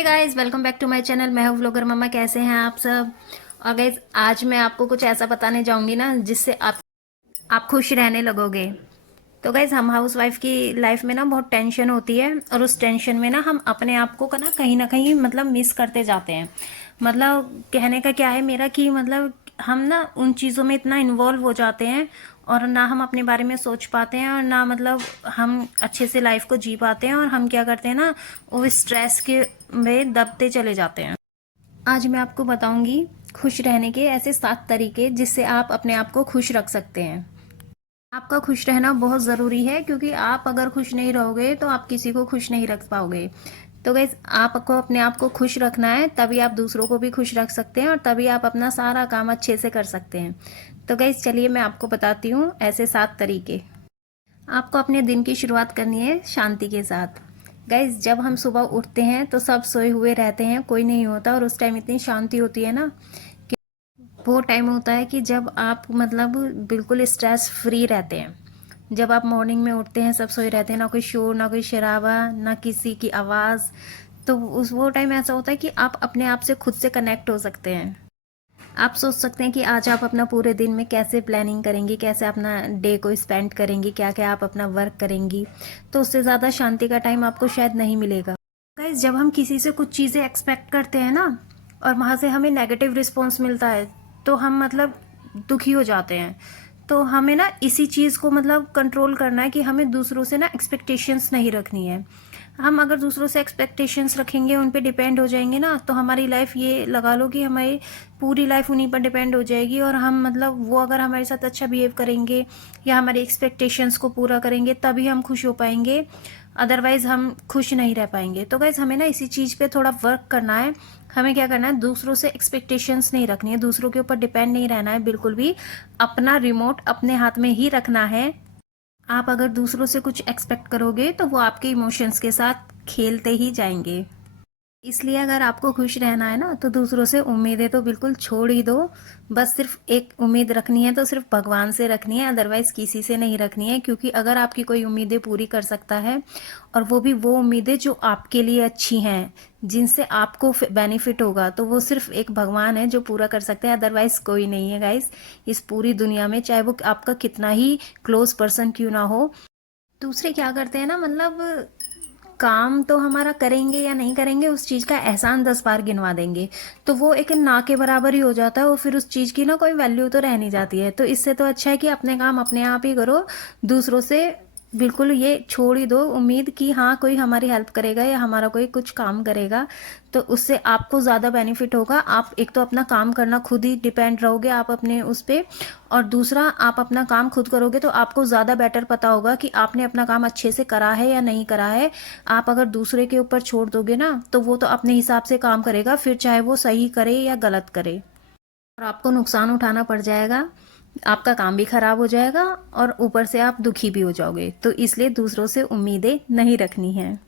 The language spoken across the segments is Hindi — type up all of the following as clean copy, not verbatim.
Hey guys, welcome back to my channel. मैं हूँ व्लॉगर मम्मा। कैसे हैं आप सब। और गाइस, आज मैं आपको कुछ ऐसा बताने जाऊंगी ना जिससे आप खुश रहने लगोगे। तो गाइस, हम हाउस वाइफ की लाइफ में ना बहुत टेंशन होती है, और उस टेंशन में ना हम अपने आप को ना कहीं मतलब मिस करते जाते हैं। मतलब कहने का क्या है मेरा कि मतलब हम ना उन चीज़ों में इतना इन्वॉल्व हो जाते हैं, और ना हम अपने बारे में सोच पाते हैं, और ना मतलब हम अच्छे से लाइफ को जी पाते हैं, और हम क्या करते हैं ना, वो स्ट्रेस के में दबते चले जाते हैं। आज मैं आपको बताऊंगी खुश रहने के ऐसे 7 तरीके जिससे आप अपने आप को खुश रख सकते हैं। आपका खुश रहना बहुत ज़रूरी है, क्योंकि आप अगर खुश नहीं रहोगे तो आप किसी को खुश नहीं रख पाओगे। तो गाइस, आपको अपने आप को खुश रखना है, तभी आप दूसरों को भी खुश रख सकते हैं, और तभी आप अपना सारा काम अच्छे से कर सकते हैं। तो गाइस, चलिए मैं आपको बताती हूँ ऐसे 7 तरीके। आपको अपने दिन की शुरुआत करनी है शांति के साथ। गाइस, जब हम सुबह उठते हैं तो सब सोए हुए रहते हैं, कोई नहीं होता, और उस टाइम इतनी शांति होती है ना, वो टाइम होता है कि जब आप मतलब बिल्कुल स्ट्रेस फ्री रहते हैं। जब आप मॉर्निंग में उठते हैं, सब सोए रहते हैं, ना कोई शोर, ना कोई शराबा, ना किसी की आवाज़। तो उस वो टाइम ऐसा होता है कि आप अपने आप से खुद से कनेक्ट हो सकते हैं। आप सोच सकते हैं कि आज आप अपना पूरे दिन में कैसे प्लानिंग करेंगी, कैसे अपना डे को स्पेंड करेंगी, क्या क्या आप अपना वर्क करेंगी। तो उससे ज़्यादा शांति का टाइम आपको शायद नहीं मिलेगा। गाइस, जब हम किसी से कुछ चीज़ें एक्सपेक्ट करते हैं ना, और वहाँ से हमें नेगेटिव रिस्पॉन्स मिलता है, तो हम मतलब दुखी हो जाते हैं। तो हमें ना इसी चीज़ को मतलब कंट्रोल करना है कि हमें दूसरों से ना एक्सपेक्टेशंस नहीं रखनी है। हम अगर दूसरों से एक्सपेक्टेशंस रखेंगे, उन पे डिपेंड हो जाएंगे ना, तो हमारी लाइफ, ये लगा लो कि हमारी पूरी लाइफ उन्हीं पर डिपेंड हो जाएगी। और हम मतलब वो अगर हमारे साथ अच्छा बिहेव करेंगे या हमारी एक्सपेक्टेशंस को पूरा करेंगे, तभी हम खुश हो पाएंगे। अदरवाइज हम खुश नहीं रह पाएंगे। तो गाइज, हमें ना इसी चीज़ पे थोड़ा वर्क करना है। हमें क्या करना है, दूसरों से एक्सपेक्टेशंस नहीं रखनी है, दूसरों के ऊपर डिपेंड नहीं रहना है बिल्कुल भी। अपना रिमोट अपने हाथ में ही रखना है। आप अगर दूसरों से कुछ एक्सपेक्ट करोगे तो वो आपके इमोशंस के साथ खेलते ही जाएंगे। इसलिए अगर आपको खुश रहना है ना, तो दूसरों से उम्मीदें तो बिल्कुल छोड़ ही दो। बस सिर्फ एक उम्मीद रखनी है तो सिर्फ भगवान से रखनी है, अदरवाइज किसी से नहीं रखनी है। क्योंकि अगर आपकी कोई उम्मीदें पूरी कर सकता है, और वो भी वो उम्मीदें जो आपके लिए अच्छी हैं, जिनसे आपको बेनिफिट होगा, तो वो सिर्फ एक भगवान है जो पूरा कर सकते हैं, अदरवाइज कोई नहीं है गाइस इस पूरी दुनिया में, चाहे वो आपका कितना ही क्लोज पर्सन क्यों ना हो। दूसरे क्या करते हैं ना, मतलब काम तो हमारा करेंगे या नहीं करेंगे, उस चीज़ का एहसान 10 बार गिनवा देंगे, तो वो एक ना के बराबर ही हो जाता है। वो फिर उस चीज़ की ना कोई वैल्यू तो रह नहीं जाती है। तो इससे तो अच्छा है कि अपने काम अपने आप ही करो। दूसरों से बिल्कुल ये छोड़ ही दो उम्मीद कि हाँ कोई हमारी हेल्प करेगा या हमारा कोई कुछ काम करेगा। तो उससे आपको ज़्यादा बेनिफिट होगा। आप एक तो अपना काम करना खुद ही डिपेंड रहोगे आप अपने उस पर, और दूसरा आप अपना काम खुद करोगे तो आपको ज़्यादा बेटर पता होगा कि आपने अपना काम अच्छे से करा है या नहीं करा है। आप अगर दूसरे के ऊपर छोड़ दोगे ना, तो वो तो अपने हिसाब से काम करेगा, फिर चाहे वो सही करे या गलत करे, और आपको नुकसान उठाना पड़ जाएगा। आपका काम भी खराब हो जाएगा, और ऊपर से आप दुखी भी हो जाओगे। तो इसलिए दूसरों से उम्मीदें नहीं रखनी है।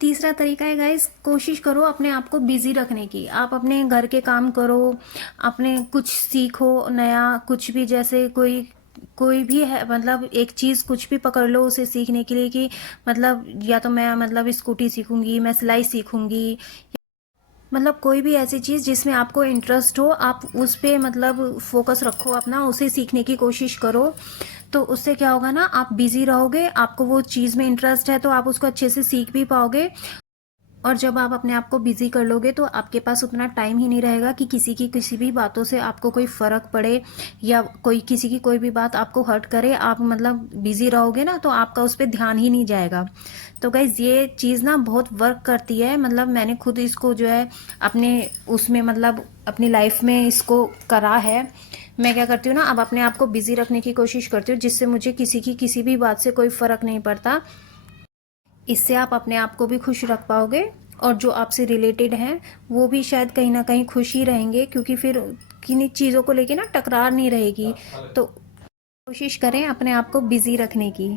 तीसरा तरीका है गाइस, कोशिश करो अपने आप को बिजी रखने की। आप अपने घर के काम करो, अपने कुछ सीखो नया, कुछ भी, जैसे कोई कोई भी है, मतलब एक चीज़ कुछ भी पकड़ लो उसे सीखने के लिए, कि मतलब या तो मैं मतलब स्कूटी सीखूंगी, मैं सिलाई सीखूंगी, मतलब कोई भी ऐसी चीज़ जिसमें आपको इंटरेस्ट हो, आप उस पे मतलब फोकस रखो अपना, उसे सीखने की कोशिश करो। तो उससे क्या होगा ना, आप बिजी रहोगे, आपको वो चीज़ में इंटरेस्ट है तो आप उसको अच्छे से सीख भी पाओगे। और जब आप अपने आप को बिजी कर लोगे, तो आपके पास उतना टाइम ही नहीं रहेगा कि किसी की किसी भी बातों से आपको कोई फ़र्क पड़े, या कोई किसी की कोई भी बात आपको हर्ट करे। आप मतलब बिजी रहोगे ना, तो आपका उस पर ध्यान ही नहीं जाएगा। तो गाइज, ये चीज़ ना बहुत वर्क करती है। मतलब मैंने खुद इसको जो है अपने उसमें मतलब अपनी लाइफ में इसको करा है। मैं क्या करती हूँ ना, अब अपने आप को बिजी रखने की कोशिश करती हूँ, जिससे मुझे किसी की किसी भी बात से कोई फ़र्क नहीं पड़ता। इससे आप अपने आप को भी खुश रख पाओगे, और जो आपसे रिलेटेड हैं वो भी शायद कहीं ना कहीं खुश ही रहेंगे, क्योंकि फिर किन्हीं चीज़ों को लेके ना टकरार नहीं रहेगी। तो कोशिश करें अपने आप को बिजी रखने की।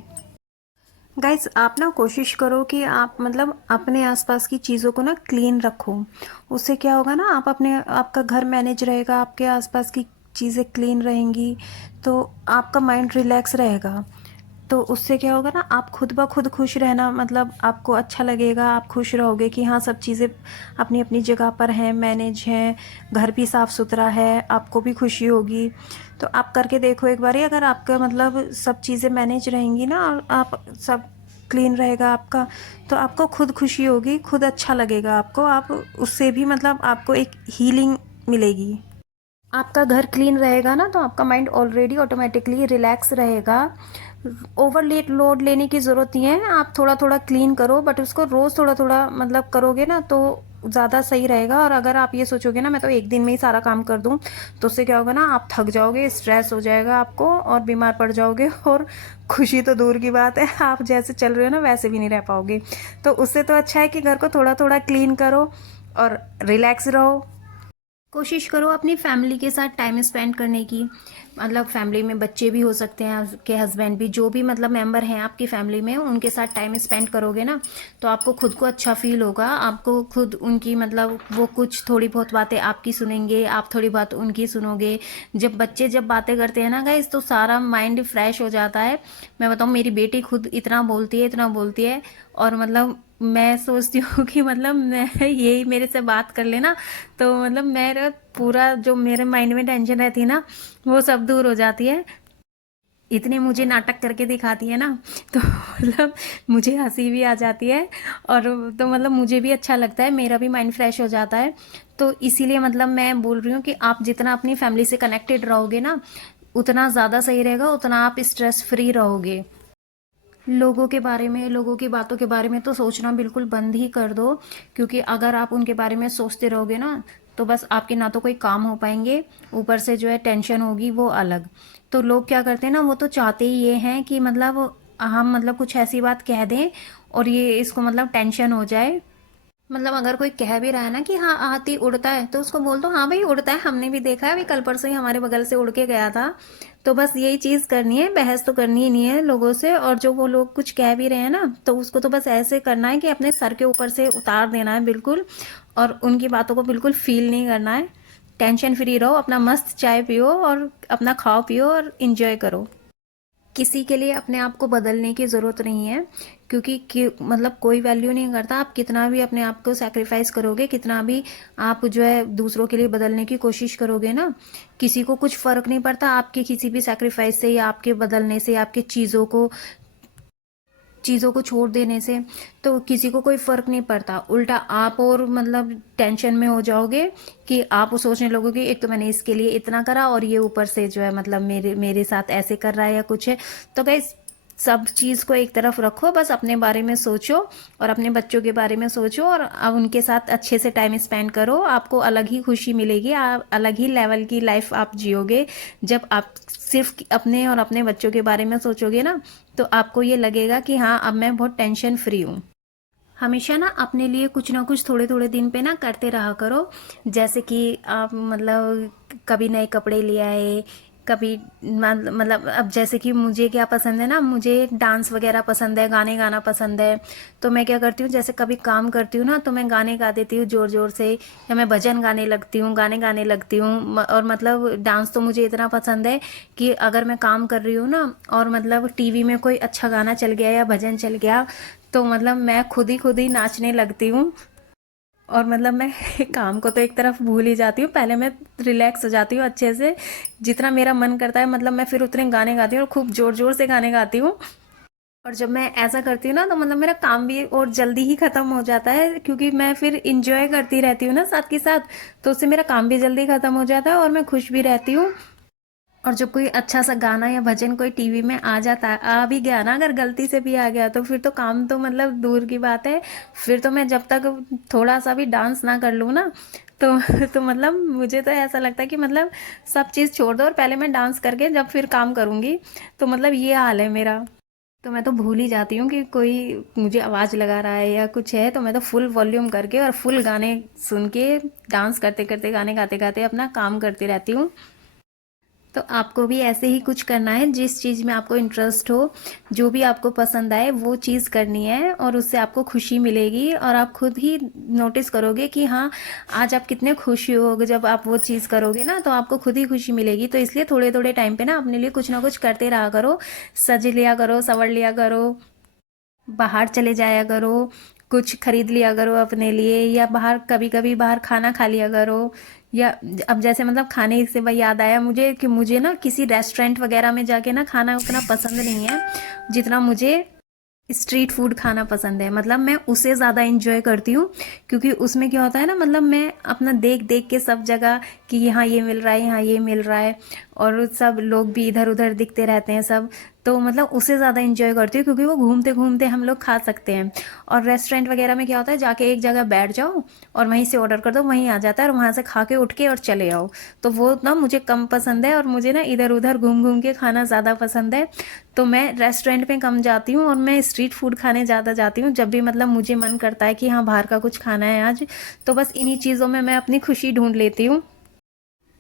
गाइस, आप ना कोशिश करो कि आप मतलब अपने आसपास की चीज़ों को ना क्लीन रखो। उससे क्या होगा ना, आप अपने आपका घर मैनेज रहेगा, आपके आसपास की चीज़ें क्लीन रहेंगी, तो आपका माइंड रिलैक्स रहेगा। तो उससे क्या होगा ना, आप खुद ब खुद खुश रहना, मतलब आपको अच्छा लगेगा, आप खुश रहोगे कि हाँ सब चीज़ें अपनी अपनी जगह पर हैं, मैनेज हैं, घर भी साफ़ सुथरा है, आपको भी खुशी होगी। तो आप करके देखो एक बारी, अगर आपका मतलब सब चीज़ें मैनेज रहेंगी ना और आप सब क्लीन रहेगा आपका, तो आपको खुद खुशी होगी, खुद अच्छा लगेगा आपको, आप उससे भी मतलब आपको एक हीलिंग मिलेगी। आपका घर क्लीन रहेगा ना तो आपका माइंड ऑलरेडी ऑटोमेटिकली रिलैक्स रहेगा। ओवर लोड लेने की ज़रूरत नहीं है, आप थोड़ा थोड़ा क्लीन करो, बट उसको रोज़ थोड़ा थोड़ा मतलब करोगे ना तो ज़्यादा सही रहेगा। और अगर आप ये सोचोगे ना मैं तो एक दिन में ही सारा काम कर दूँ, तो उससे क्या होगा ना, आप थक जाओगे, स्ट्रेस हो जाएगा आपको और बीमार पड़ जाओगे, और खुशी तो दूर की बात है, आप जैसे चल रहे हो ना वैसे भी नहीं रह पाओगे। तो उससे तो अच्छा है कि घर को थोड़ा थोड़ा क्लीन करो और रिलैक्स रहो। कोशिश करो अपनी फैमिली के साथ टाइम स्पेंड करने की, मतलब फैमिली में बच्चे भी हो सकते हैं, आपके हस्बैंड भी, जो भी मतलब मेंबर हैं आपकी फैमिली में, उनके साथ टाइम स्पेंड करोगे ना तो आपको खुद को अच्छा फील होगा। आपको खुद उनकी मतलब वो कुछ थोड़ी बहुत बातें आपकी सुनेंगे, आप थोड़ी बात उनकी सुनोगे। जब बच्चे जब बातें करते हैं ना गाइस तो सारा माइंड फ्रेश हो जाता है। मैं बताऊँ, मेरी बेटी खुद इतना बोलती है, इतना बोलती है, और मतलब मैं सोचती हूँ कि मतलब मैं यही मेरे से बात कर लेना तो मतलब मेरा पूरा जो मेरे माइंड में टेंशन रहती है ना वो सब दूर हो जाती है। इतने मुझे नाटक करके दिखाती है ना, तो मतलब मुझे हंसी भी आ जाती है, और तो मतलब मुझे भी अच्छा लगता है, मेरा भी माइंड फ्रेश हो जाता है। तो इसीलिए मतलब मैं बोल रही हूँ कि आप जितना अपनी फैमिली से कनेक्टेड रहोगे ना उतना ज़्यादा सही रहेगा, उतना आप स्ट्रेस फ्री रहोगे। लोगों के बारे में, लोगों की बातों के बारे में तो सोचना बिल्कुल बंद ही कर दो, क्योंकि अगर आप उनके बारे में सोचते रहोगे ना तो बस आपके ना तो कोई काम हो पाएंगे, ऊपर से जो है टेंशन होगी वो अलग। तो लोग क्या करते हैं ना, वो तो चाहते ही ये हैं कि मतलब हम मतलब कुछ ऐसी बात कह दें और ये इसको मतलब टेंशन हो जाए। मतलब अगर कोई कह भी रहा है ना कि हाँ हाथी उड़ता है तो उसको बोल दो हाँ भाई उड़ता है, हमने भी देखा है, अभी कल परसों ही हमारे बगल से उड़ के गया था। तो बस यही चीज़ करनी है, बहस तो करनी ही नहीं है लोगों से। और जो वो लोग कुछ कह भी रहे हैं ना तो उसको तो बस ऐसे करना है कि अपने सर के ऊपर से उतार देना है बिल्कुल, और उनकी बातों को बिल्कुल फील नहीं करना है। टेंशन फ्री रहो, अपना मस्त चाय पियो और अपना खाओ पियो और इंजॉय करो। किसी के लिए अपने आप को बदलने की ज़रूरत नहीं है, क्योंकि मतलब कोई वैल्यू नहीं करता, आप कितना भी अपने आप को सैक्रिफाइस करोगे, कितना भी आप जो है दूसरों के लिए बदलने की कोशिश करोगे ना, किसी को कुछ फ़र्क नहीं पड़ता आपके किसी भी सैक्रिफाइस से या आपके बदलने से, आपके चीज़ों को छोड़ देने से। तो किसी को कोई फ़र्क नहीं पड़ता, उल्टा आप और मतलब टेंशन में हो जाओगे कि आप सोचने लगोगे एक तो मैंने इसके लिए इतना करा और ये ऊपर से जो है मतलब मेरे मेरे साथ ऐसे कर रहा है या कुछ है। तो गाइस सब चीज़ को एक तरफ रखो, बस अपने बारे में सोचो और अपने बच्चों के बारे में सोचो और अब उनके साथ अच्छे से टाइम स्पेंड करो, आपको अलग ही खुशी मिलेगी, आप अलग ही लेवल की लाइफ आप जियोगे। जब आप सिर्फ अपने और अपने बच्चों के बारे में सोचोगे ना तो आपको ये लगेगा कि हाँ अब मैं बहुत टेंशन फ्री हूँ। हमेशा ना अपने लिए कुछ ना कुछ थोड़े थोड़े दिन पे ना करते रहा करो। जैसे कि आप मतलब कभी नए कपड़े ले आए, कभी मतलब अब जैसे कि मुझे क्या पसंद है ना, मुझे डांस वगैरह पसंद है, गाने गाना पसंद है। तो मैं क्या करती हूँ, जैसे कभी काम करती हूँ ना तो मैं गाने गा देती हूँ ज़ोर ज़ोर से, या मैं भजन गाने लगती हूँ, गाने गाने लगती हूँ। और मतलब डांस तो मुझे इतना पसंद है कि अगर मैं काम कर रही हूँ ना और मतलब टीवी में कोई अच्छा गाना चल गया या भजन चल गया तो मतलब मैं खुद ही नाचने लगती हूँ। और मतलब मैं काम को तो एक तरफ भूल ही जाती हूँ, पहले मैं रिलैक्स हो जाती हूँ अच्छे से, जितना मेरा मन करता है मतलब मैं फिर उतने गाने गाती हूँ और खूब जोर जोर से गाने गाती हूँ। और जब मैं ऐसा करती हूँ ना तो मतलब मेरा काम भी और जल्दी ही ख़त्म हो जाता है, क्योंकि मैं फिर इंजॉय करती रहती हूँ ना साथ के साथ, तो उससे मेरा काम भी जल्दी ख़त्म हो जाता है और मैं खुश भी रहती हूँ। और जब कोई अच्छा सा गाना या भजन कोई टीवी में आ जाता है, आ भी गया ना, अगर गलती से भी आ गया तो फिर तो काम तो मतलब दूर की बात है। फिर तो मैं जब तक थोड़ा सा भी डांस ना कर लूँ ना तो तो मतलब मुझे तो ऐसा लगता है कि मतलब सब चीज़ छोड़ दो और पहले मैं डांस करके जब फिर काम करूँगी। तो मतलब ये हाल है मेरा। तो मैं तो भूल ही जाती हूँ कि कोई मुझे आवाज़ लगा रहा है या कुछ है, तो मैं तो फुल वॉल्यूम करके और फुल गाने सुन के डांस करते करते गाने गाते गाते अपना काम करती रहती हूँ। तो आपको भी ऐसे ही कुछ करना है, जिस चीज़ में आपको इंटरेस्ट हो, जो भी आपको पसंद आए वो चीज़ करनी है, और उससे आपको खुशी मिलेगी और आप खुद ही नोटिस करोगे कि हाँ, आज आप कितने खुश होगे। जब आप वो चीज़ करोगे ना तो आपको खुद ही खुशी मिलेगी। तो इसलिए थोड़े थोड़े टाइम पे ना अपने लिए कुछ ना कुछ करते रहा करो, सज लिया करो, संवर लिया करो, बाहर चले जाया करो, कुछ खरीद लिया करो अपने लिए, या बाहर कभी कभी बाहर खाना खा लिया करो। या अब जैसे मतलब खाने से वही याद आया मुझे कि मुझे ना किसी रेस्टोरेंट वगैरह में जाके ना खाना उतना पसंद नहीं है जितना मुझे स्ट्रीट फूड खाना पसंद है। मतलब मैं उसे ज़्यादा इंजॉय करती हूँ, क्योंकि उसमें क्या होता है ना, मतलब मैं अपना देख देख के सब जगह कि यहाँ ये मिल रहा है, यहाँ ये मिल रहा है, और सब लोग भी इधर उधर दिखते रहते हैं सब। तो मतलब उसे ज़्यादा इंजॉय करती हूँ, क्योंकि वो घूमते घूमते हम लोग खा सकते हैं। और रेस्टोरेंट वगैरह में क्या होता है, जाके एक जगह बैठ जाओ और वहीं से ऑर्डर कर दो, वहीं आ जाता है, और वहाँ से खा के उठ के और चले आओ। तो वो ना मुझे कम पसंद है, और मुझे ना इधर उधर घूम घूम के खाना ज़्यादा पसंद है। तो मैं रेस्टोरेंट में कम जाती हूँ और मैं स्ट्रीट फूड खाने ज़्यादा जाती हूँ, जब भी मतलब मुझे मन करता है कि हाँ बाहर का कुछ खाना है आज। तो बस इन्हीं चीज़ों में मैं अपनी खुशी ढूंढ लेती हूँ।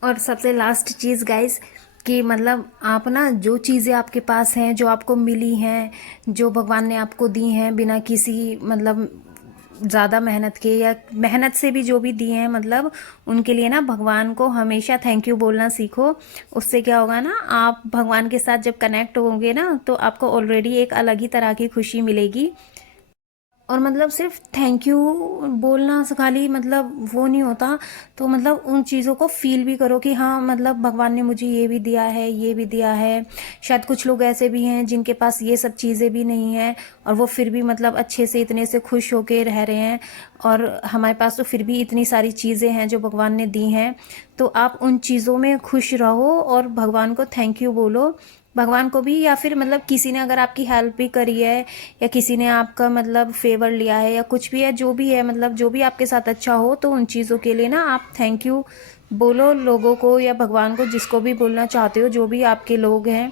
और सबसे लास्ट चीज़ गाइस, कि मतलब आप ना जो चीज़ें आपके पास हैं, जो आपको मिली हैं, जो भगवान ने आपको दी हैं बिना किसी मतलब ज़्यादा मेहनत के, या मेहनत से भी जो भी दिए हैं, मतलब उनके लिए ना भगवान को हमेशा थैंक यू बोलना सीखो। उससे क्या होगा ना, आप भगवान के साथ जब कनेक्ट होंगे ना तो आपको ऑलरेडी एक अलग ही तरह की खुशी मिलेगी। और मतलब सिर्फ थैंक यू बोलना से खाली मतलब वो नहीं होता। तो मतलब उन चीज़ों को फील भी करो कि हाँ, मतलब भगवान ने मुझे ये भी दिया है, ये भी दिया है। शायद कुछ लोग ऐसे भी हैं जिनके पास ये सब चीज़ें भी नहीं हैं, और वो फिर भी मतलब अच्छे से इतने से खुश होके रह रहे हैं। और हमारे पास तो फिर भी इतनी सारी चीज़ें हैं जो भगवान ने दी हैं। तो आप उन चीज़ों में खुश रहो और भगवान को थैंक यू बोलो। भगवान को भी, या फिर मतलब किसी ने अगर आपकी हेल्प भी करी है, या किसी ने आपका मतलब फेवर लिया है, या कुछ भी है, जो भी है, मतलब जो भी आपके साथ अच्छा हो, तो उन चीज़ों के लिए ना आप थैंक यू बोलो लोगों को या भगवान को, जिसको भी बोलना चाहते हो, जो भी आपके लोग हैं,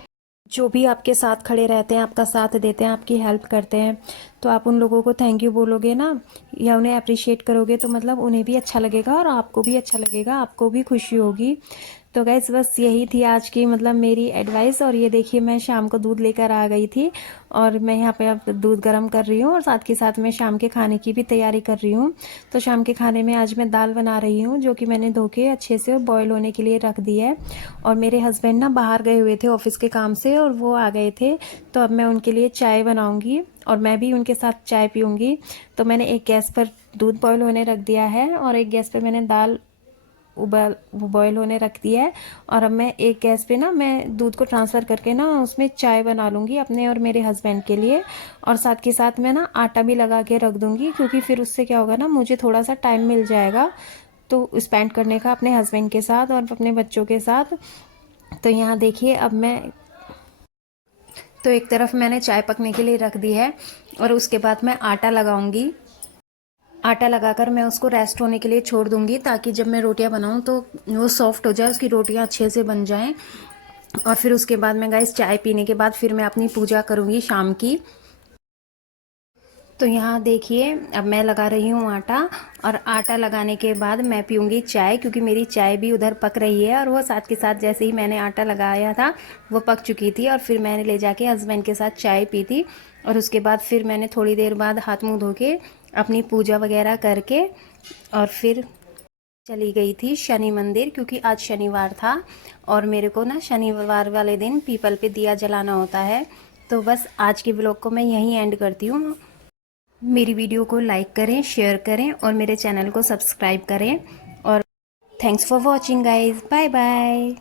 जो भी आपके साथ खड़े रहते हैं, आपका साथ देते हैं, आपकी हेल्प करते हैं। तो आप उन लोगों को थैंक यू बोलोगे ना, या उन्हें अप्रिशिएट करोगे, तो मतलब उन्हें भी अच्छा लगेगा और आपको भी अच्छा लगेगा, आपको भी खुशी होगी। तो गैस बस यही थी आज की मतलब मेरी एडवाइस। और ये देखिए, मैं शाम को दूध लेकर आ गई थी, और मैं यहाँ पे अब दूध गर्म कर रही हूँ, और साथ के साथ मैं शाम के खाने की भी तैयारी कर रही हूँ। तो शाम के खाने में आज मैं दाल बना रही हूँ, जो कि मैंने धो के अच्छे से बॉईल होने के लिए रख दी है। और मेरे हस्बैंड ना बाहर गए हुए थे ऑफिस के काम से, और वो आ गए थे, तो अब मैं उनके लिए चाय बनाऊँगी और मैं भी उनके साथ चाय पीऊँगी। तो मैंने एक गैस पर दूध बॉईल होने रख दिया है, और एक गैस पर मैंने दाल उबाल वो बॉयल होने रख दिया है। और अब मैं एक गैस पे ना मैं दूध को ट्रांसफ़र करके ना उसमें चाय बना लूँगी अपने और मेरे हस्बैंड के लिए। और साथ के साथ मैं ना आटा भी लगा के रख दूँगी, क्योंकि फिर उससे क्या होगा ना, मुझे थोड़ा सा टाइम मिल जाएगा तो स्पेंड करने का अपने हस्बैंड के साथ और अपने बच्चों के साथ। तो यहाँ देखिए, अब मैं तो एक तरफ मैंने चाय पकने के लिए रख दी है, और उसके बाद मैं आटा लगाऊंगी। आटा लगाकर मैं उसको रेस्ट होने के लिए छोड़ दूंगी, ताकि जब मैं रोटियां बनाऊं तो वो सॉफ्ट हो जाए, उसकी रोटियां अच्छे से बन जाएं। और फिर उसके बाद मैं गाइस चाय पीने के बाद फिर मैं अपनी पूजा करूंगी शाम की। तो यहाँ देखिए, अब मैं लगा रही हूँ आटा, और आटा लगाने के बाद मैं पीऊँगी चाय, क्योंकि मेरी चाय भी उधर पक रही है, और वो साथ के साथ जैसे ही मैंने आटा लगाया था वो पक चुकी थी, और फिर मैंने ले जाके हस्बैंड के साथ चाय पी थी। और उसके बाद फिर मैंने थोड़ी देर बाद हाथ मुँह धो के अपनी पूजा वगैरह करके और फिर चली गई थी शनि मंदिर, क्योंकि आज शनिवार था, और मेरे को ना शनिवार वाले दिन पीपल पे दिया जलाना होता है। तो बस आज के व्लॉग को मैं यहीं एंड करती हूँ। मेरी वीडियो को लाइक करें, शेयर करें, और मेरे चैनल को सब्सक्राइब करें। और thanks for watching guys, bye bye.